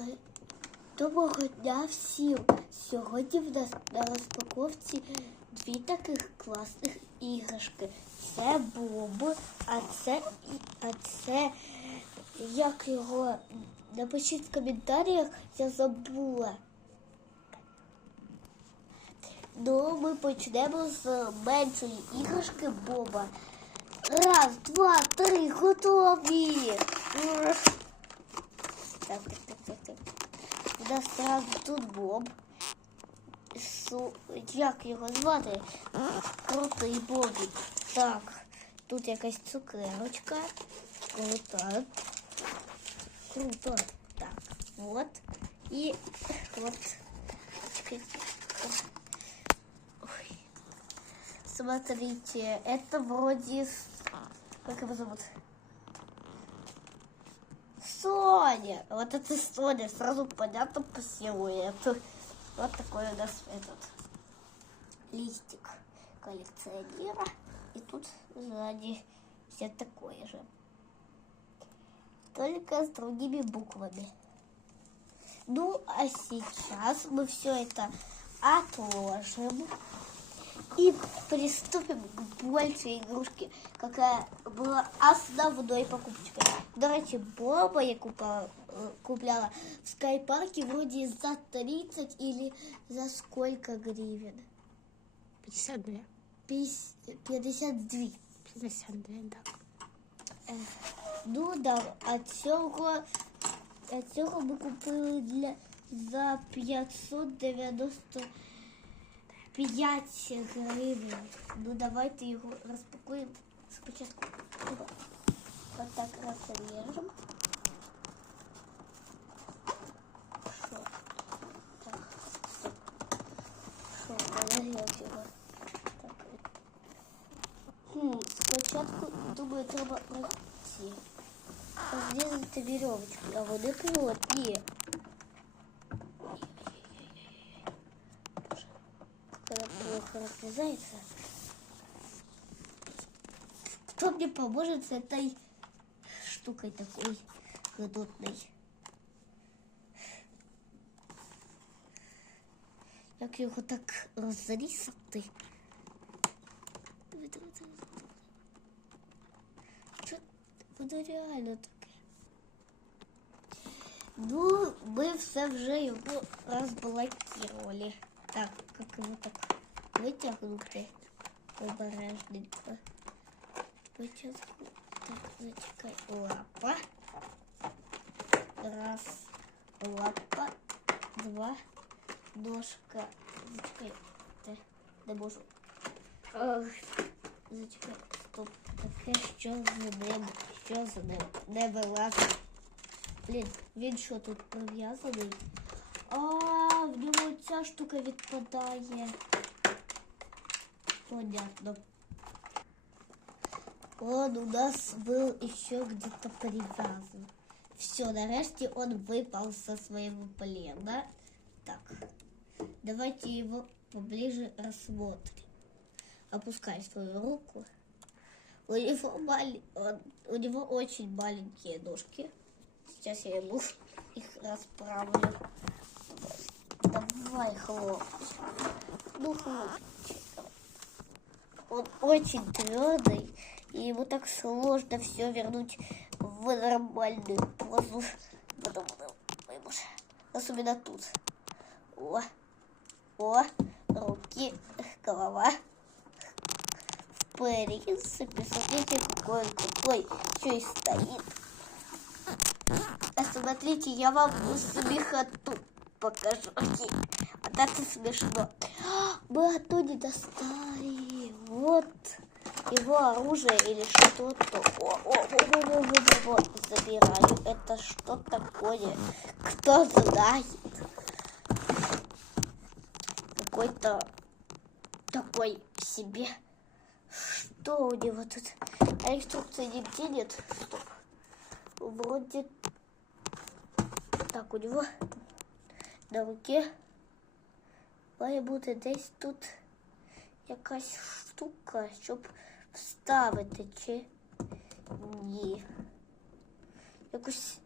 Ка- Доброго дня всім! Сьогодні в нас на розпаковці дві таких класних іграшки. Це Боб, а це, а це як його напишіть в коментарях, я забула. Ну, ми почнемо з меншої іграшки Боба. Раз, два, три, готові. Так, У нас сразу тут Боб. Су... Як його звати? Крутий Бобік. Так, тут якась цукерочка. Круто. Круто. Так, вот. И вот. Смотрите, это вроде... Как его зовут? Соня. Вот это Соня. Сразу понятно по силуэту. Вот такой у нас этот листик коллекционера. И тут сзади все такое же. Только с другими буквами. Ну, а сейчас мы все это отложим. И приступим к большей игрушке, какая была основной покупочкой. Речі, Боба я купала, э, купляла в скайпарке вроде за 30 или за сколько гривен? 52. Пись- 52. 52, так. Ну да, а цього, а цього ми купили для, за 595 гривень. Ну давайте його розпакуємо спочатку. Його Отак розріжемо. Що? Так, стоп. Що, розріж його. Так. Хм, спочатку, думаю, треба пройти. Розрізати вірьовочку, а вони плотні. Плохо разрезается. Кто мне поможет с этой штукой такой гнутной? Як його так розрізати? Що воно реально таке? Ну, ми все вже його розблокували. Так, як його так витягнути обережненько. Спочатку так, зачекай. Лапа. Раз. Лапа. Два. Ножка. Зачекай. Те, не можу. Ах, Зачекай. Стоп. Таке що за ним? Що за ним? Не вилазить. Блін, він що тут прив'язаний? А, в нього ця штука відпадає. Понятно. Он у нас был еще где-то привязан. Все, нарешті он выпал со своего плена. Так, давайте его поближе рассмотрим. Опускай свою руку. У него, мали- он- у него очень маленькие ножки. Сейчас я ему их расправлю. Давай, хлопчик. Ну, хлопчик. Он очень твердый, и ему так сложно все вернуть в нормальную позу. Ой, боже. Особенно тут. О, о, руки, голова. В принципе, смотрите, какой он крутой. Еще и стоит. А смотрите, я вам смехоту покажу. А так смешно. Мы оттуда достали. Вот его оружие или что-то. О, о, о, о. Забираю. Это что такое? Кто знает? Какой-то такой себе. Что у него тут? А инструкции нигде нет? Стоп. Вроде так, у него на руке має бути десь тут якась штука, щоб вставити чи ні. Якось